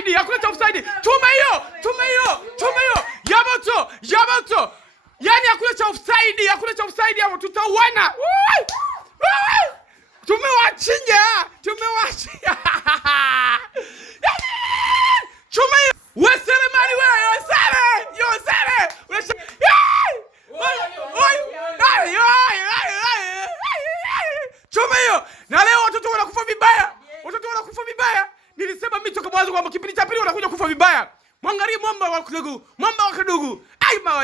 offside, hakuna cha offside. Chuma hiyo. Ya moto. Yaani hakuna cha offside hapo, tutauana. Tumewachinja. Chuma hiyo. Wesere mali wewe, Wesere. Chuma hiyo. Na leo watoto wanakufa vibaya. Nilisema mimi toka mwanzo kwamba kipindi cha pili wanakuja kufa vibaya. Mwangalie mwamba wa Kadugu.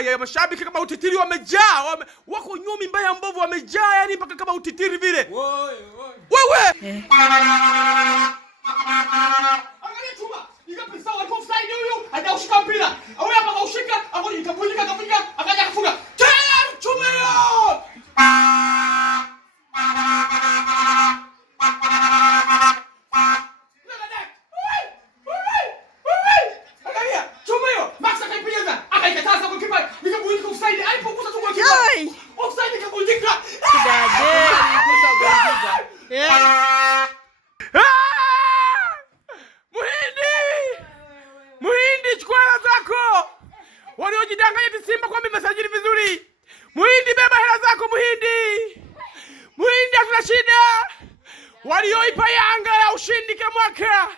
Ya mashabiki kama utitiri wamejaa. Wako nyumi mbaya mbovu wamejaa, yani mpaka kama utitiri vile. Wewe. Angalia Chuma. Ikapi sawa alikuwa offside huyu. Hajaushika mpira. Au hapa kaushika, hapo ikavunjika, akaja kufunga. Tayari Chuma hiyo. Muhindi, chukua hela zako. Waliojidanganya eti Simba kwa mmesajili vizuri. Muhindi, beba hela zako Muhindi, hatuna shida. Walioipa Yanga ya ushindi kwa mwaka.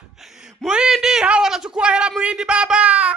Muhindi, hawa wanachukua hela Muhindi baba.